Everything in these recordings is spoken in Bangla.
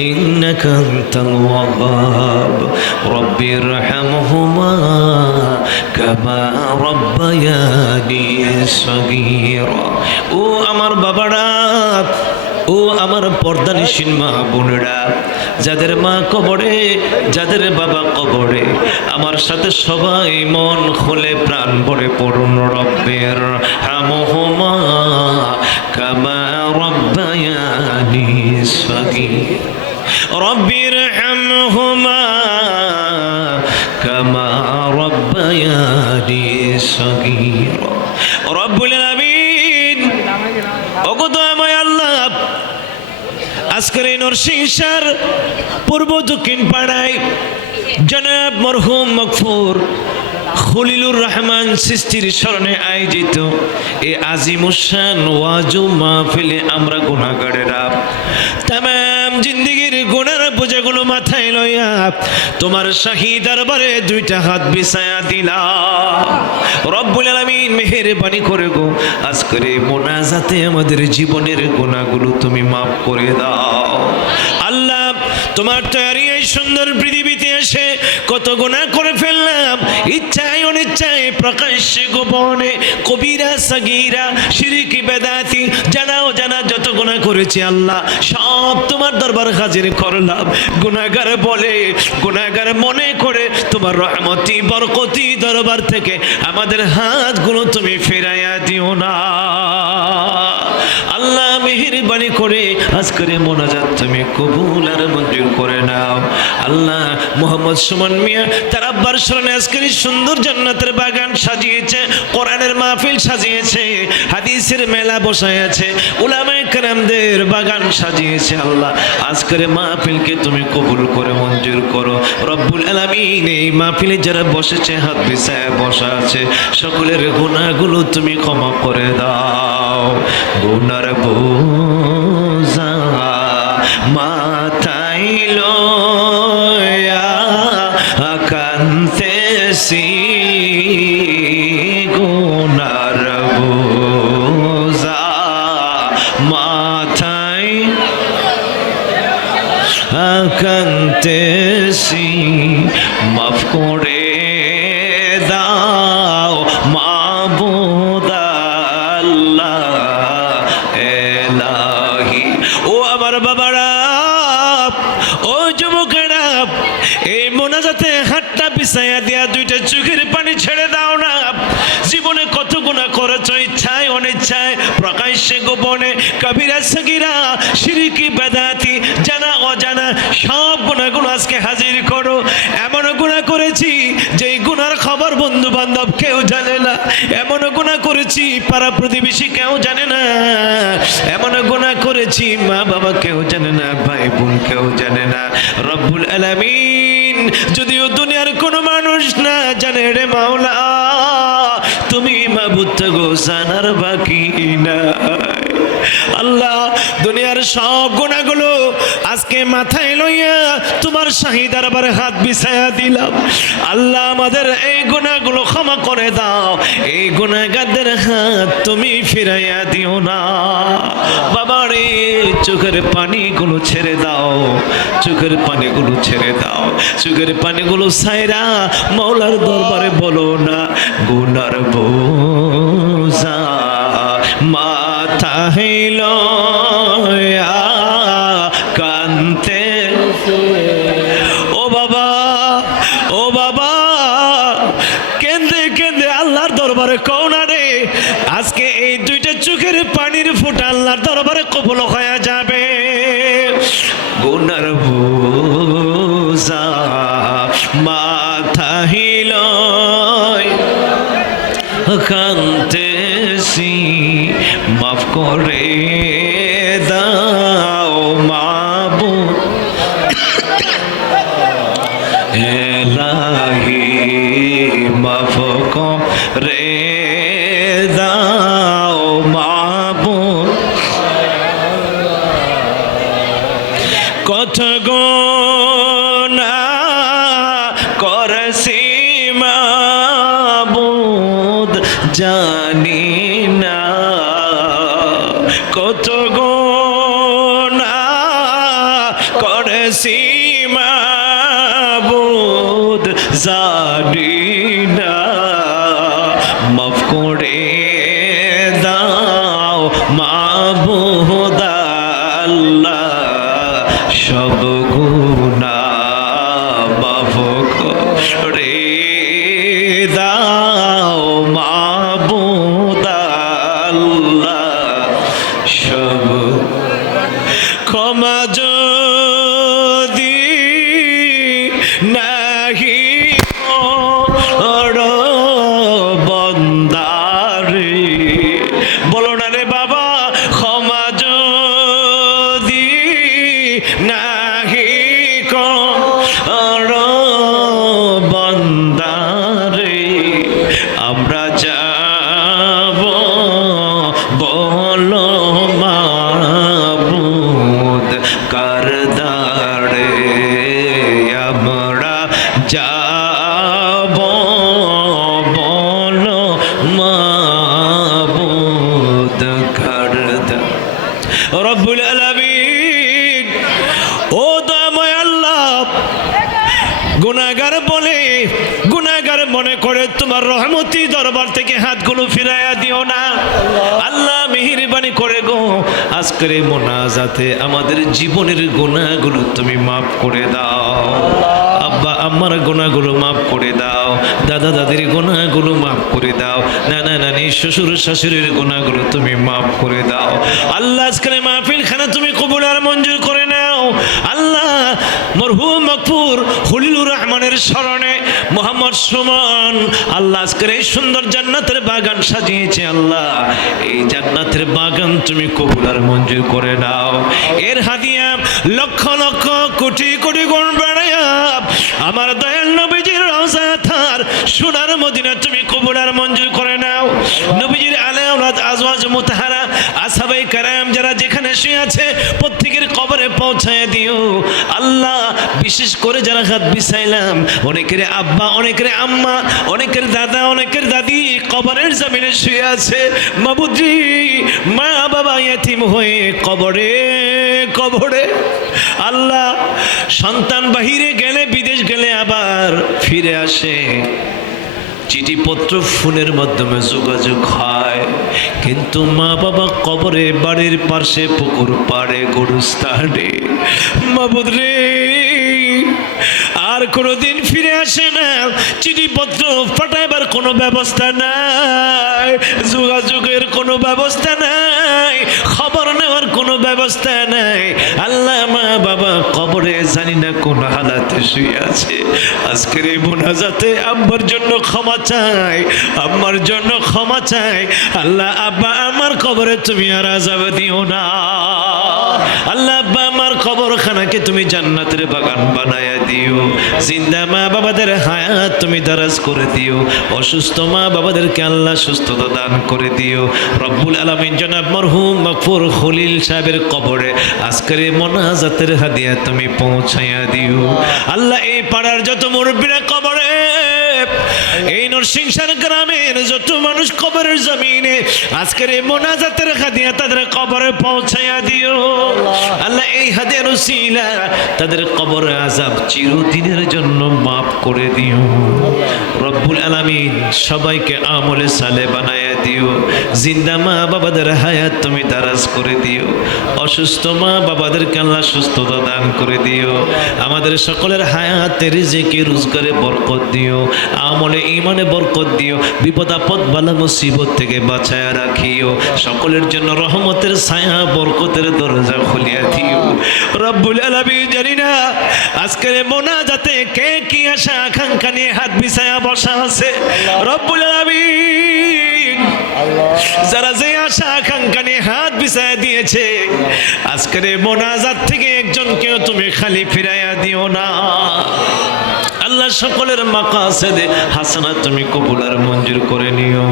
إنك أنت الوهاب رب ارحمهما كما ربياني صغيرا ও আমার বাবারা ও আমার পর্দানিসীন মা বোনেরা যাদের মা কবরে যাদের বাবা কবরে আমার সাথে সবাই মন খুলে প্রাণ ভরে পড়ুন রব্বের হামহুমা কামা রব্বায়ানি সগীর রব্বির পূর্ব দক্ষিণ পাড়ায় জনাব মরহুম মকফুর খলিলুর রহমান সৃষ্টির স্মরণে আয়োজিত এ আজিমুসান ওয়াজু মাহফিলে আমরা গুণাগারেরা তাম জিন্দিগির গুণার বোঝাগুলো মাথায় লইয়া তোমার শাহী দরবারে দুইটা হাত বিছায়া দিলা। রব্বুল আলামিন মেহেরবানি করে গো, আজকের এই মোনাজাতে আমাদের জীবনের গুণাগুলো তুমি মাফ করে দাও। আল্লাহ, তোমার তৈরি এই সুন্দর পৃথিবীতে এসে কত গুণা করে ফেললাম। ইচ্ছায় অনিচ্ছায় প্রকাশ্যে গোপনে কবিরা, সগীরা, শিরিকি, বেদাতি জানা ও জানা যত গোনা করেছি আল্লাহ, সব তোমার দরবার হাজির করলাম। গুণাগার বলে গুণাগার মনে করে তোমার রহমতি, বরকতি দরবার থেকে আমাদের হাতগুলো তুমি ফেরাইয়া দিও না। আল্লাহ মেহেরবানি করে আজকের মোনাজাত তুমি কবুল আর মঞ্জুর করে নাও। আল্লাহ মোহাম্মদ সুমন মিয়া, তার আব্বার স্মরণে আজকের সুন্দর জান্নাতের বাগান সাজিয়েছে, কোরআনের মাহফিল সাজিয়েছে, হাদিসের মেলা বসাইয়াছে উলামায়ে কেরামদের বাগান সাজিয়েছে আল্লাহ। আজকের মাহফিলকে তুমি কবুল করে মঞ্জুর করো। রব্বুল আলামিন, এই মাহফিলে যারা বসেছে, হাত বিছায় বসা আছে, সকলের গুনাহগুলো তুমি ক্ষমা করে দাও। গুনার বোঝা মাথায় পিছাইয়া দিয়া দুইটা চোখের পানি ছেড়ে দাও না। জীবনে কত গুণা করেছ, ইচ্ছায়, অনিচ্ছায়, প্রকাশ্যে, গোপনে, কবিরা, সগিরা, সিরিকি, বেদাতি, জানা, অজানা, সব গুণাগুলো আজকে হাজির করো। এমন গুণা করেছি যে এই গুনার খবর বন্ধু বান্ধব কেউ জানে না। এমন গুণা করেছি পাড়া প্রতিবেশী কেউ জানে না। এমন গুণা করেছি মা বাবা কেউ জানে না, ভাই বোন কেউ জানে না। রব্বুল আলামিন, যদিও দুনিয়ার কোনো রে মাওলা তুমি মাবুত গো জানার বাকি না আল্লাহ দুনিয়ার সব গুণাগুলো আজকে মাথায় লইয়া তোমার শাহী দরবারে হাত বিছায়া দিলাম। আল্লাহ আমাদের এই গুণাগুলো ক্ষমা করে দাও। এই গুণাগারদের হাত তুমি ফিরাইয়া দিও না। বাবা রে, চোখের পানিগুলো ছেড়ে দাও। চোখের পানিগুলো ছেড়ে দাও। চোখের পানিগুলো সাইরা মৌলার দরবারে বলো না, গুনার বোঝা কৌনা রে, আজকে এই দুইটা চোখের পানির ফুটা আল্লাহর দরবারে কবল হয়ে যাবে। গুনার বোঝা মাথা হিল কান্তেছি মাফ করে দাও মাবু জানি না কত করেছি জানি না। মাফ করে দাও মাবুদ আল্লাহ সব ফিরাইয়া দিও না। আল্লাহ মেহেরবানি করে গো। আজকের এই মোনাজাতে আমাদের জীবনের গোনাগুলো তুমি মাফ করে দাও। আব্বা, আম্মার গোনাগুলো মাফ করে দাও। দাদা, দাদির গোনাগুলো মাফ করে দাও। নানা, নানি, শ্বশুর, শাশুড়ির গোনাগুলো তুমি মাফ করে দাও। আল্লাহ আজকের মাহফিল খানা তুমি কবুল আর মঞ্জুর করে নাও আল্লাহ মরহুম মকপুর হলিলুর রহমানের স্মরণে মোহাম্মদ সুমন, আল্লাহ আজকের এই সুন্দর জান্নাতের বাগান সাজিয়েছে আল্লাহ। এই জান্নাতের বাগান তুমি কবুল আর মঞ্জুর করে নাও। এর হাদিয়া লক্ষ লক্ষ কোটি কোটি গুণ বাড়াইয়া আমার দয়াল নবীজির রওজা থার সোনার মদিনা তুমি কবুল আর মঞ্জুর করে নাও। নবীজির আলে আজওয়াজ মুতাহারা আসহাবাই কারাম যারা যেখানে শুয়ে আছে প্রত্যেকের কবরে পৌঁছায় দিও। আল্লাহ, বিশেষ করে যারা হাত বিছাইলাম, অনেকের আব্বা, অনেকের আম্মা, অনেকের দাদা, অনেকের দাদি কবরের জমিনে শুয়ে আছে। মাবুজি মা বাবা ইয়াতিম হয়ে কবরে কবরে। আল্লাহ, সন্তান বাহিরে গেলে, বিদেশ গেলে আবার ফিরে আসে। চিঠিপত্র ফোনের মাধ্যমে যোগাযোগ হয়। কিন্তু মা বাবা কবরে বাড়ির পাশে পুকুর পাড়ে গরুস্থানে, মাবুদ রে, আর কোনোদিন ফিরে আসে না। চিঠিপত্র পাঠাইবার কোনো ব্যবস্থা নাই, যোগাযোগের কোনো ব্যবস্থা নাই, খবর কোনো ব্যবস্থা নাই। আল্লাহ মা বাবা কবরে জানি না কোন হালাতে শুয়ে আছে। আজকের এই মোনাজাতে আব্বার জন্য ক্ষমা চাই, আম্মার জন্য ক্ষমা চাই। আল্লাহ, আব্বা, আমার কবরে তুমি আর আজাব দিও না। আল্লাহ আব্বা, আমার কবরখানাকে তুমি জান্নাতের বাগান বানায়া দিও। জিন্দা মা বাবাদের হায়াত তুমি দারাজ করে দিও। অসুস্থ মা বাবাদেরকে আল্লাহ সুস্থতা দান করে দিও। রব্বুল আলমিন জনাব মরহুম মকফুর খলিল সাহেবের কবরে আজকের মোনাজাতের হাদিয়া তুমি পৌঁছাইয়া দিও। আল্লাহ এই পাড়ার যত মুরব্বীরা কবরে এই নরসিংসার গ্রামের যত মানুষ কবরের জমিনে আজকের এই মোনাজাতের হাদিয়া তাদের কবরে পৌঁছাইয়া দিও। আল্লাহ। এই হাদিয়ার উসিলা তাদের কবরে আজাব চিরদিনের জন্য মাফ করে দিও। রব্বুল আলামিন সবাইকে আমলে সালে বানায়া দিও। জিন্দা মা বাবাদের হায়াত তুমি দারাজ করে দিও। অসুস্থ মা বাবাদেরকে আল্লাহ সুস্থতা দান করে দিও। আমাদের সকলের হায়াতে রিজিকে রোজগারে বরকত দিও। আমলে ইমানে বরকত দিও বিপদ আপদ বালা মুসিবত থেকে বাঁচায়া রাখিও। সকলের জন্য রহমতের ছায়া বরকতের দরজা খুলিয়া দিও। রব্বুল আলামিন জানি না আজকের মোনা যাতে কে কি আশা আকাঙ্ক্ষা নিয়ে হাত বিছায়া বসা আছে? রব্বুল আলামিন। যারা যে আশা আকাঙ্ক্ষা নিয়ে হাত বিছায়া দিয়েছে আজকের মোনাজাত থেকে একজনকেও তুমি খালি ফিরাইয়া দিও না। আল্লাহ সকলের মাকাসেদে হাসানা, তুমি কবুল আর মঞ্জুর করে নিও।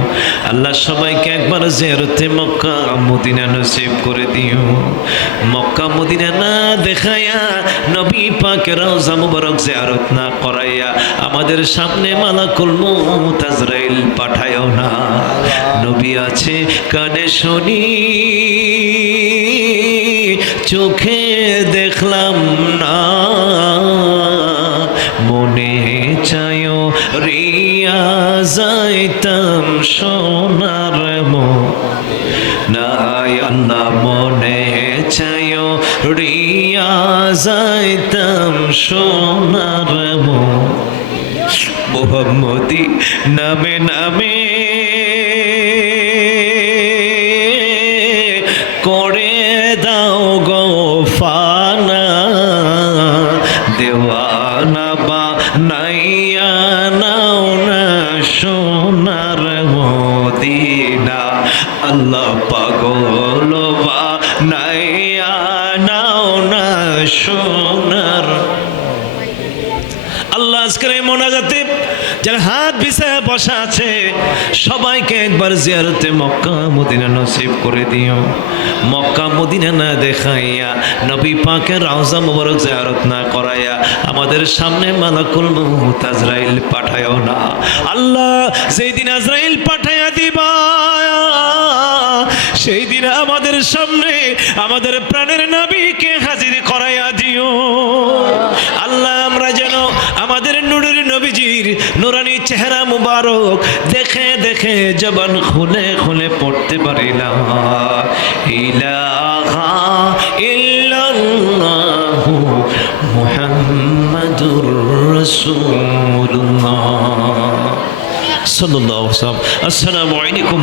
আল্লাহ সবাইকে একবার জিয়ারতে মক্কা, মদিনা নসিব করে দিও। মক্কা, মদিনা না দেখাইয়া নবী পাকের রওজা মুবারক জিয়ারত না করাইয়া আমাদের সামনে মালাকুল মউত আজরাইল পাঠায়ও না। নবী আছে কানে শুনি, চোখে দেখলাম না। রিয়া যাইতাম সোনার আল্লাহ মনে চায়ও রিয়া যাইতাম সোনার মোহাম্মদি নামে নামে করে দাও গো ফানা। দেওয়ানা বা নাইয়া আল্লাহ পাগল নাও না সোনার। আল্লাহ আজকের এই মোনাজাতে হাত বিছায় বসা আছে, সবাইকে একবার জিয়ারতে মক্কা মদিনা নসিব করে দিও। মক্কা মদিনা না দেখাইয়া, নবী পাকের রওজা মোবারক জিয়ারত না করাইয়া আমাদের সামনে মালাকুল মউত আজরাইল পাঠায়ও না। আল্লাহ যেই দিন আজরাইল পাঠাইয়া দিবা সেই দিন আমাদের সামনে আমাদের প্রাণের নবীকে হাজির করাইয়া দিও। আল্লাহ, আমরা যেন আমাদের নুরের নবীজির নুরানি চেহারা মুবারক দেখে দেখে জবান খুলে খুলে পড়তে পারি না। ইলাহা ইল্লাল্লাহু মুহাম্মাদুর আসসালামু আলাইকুম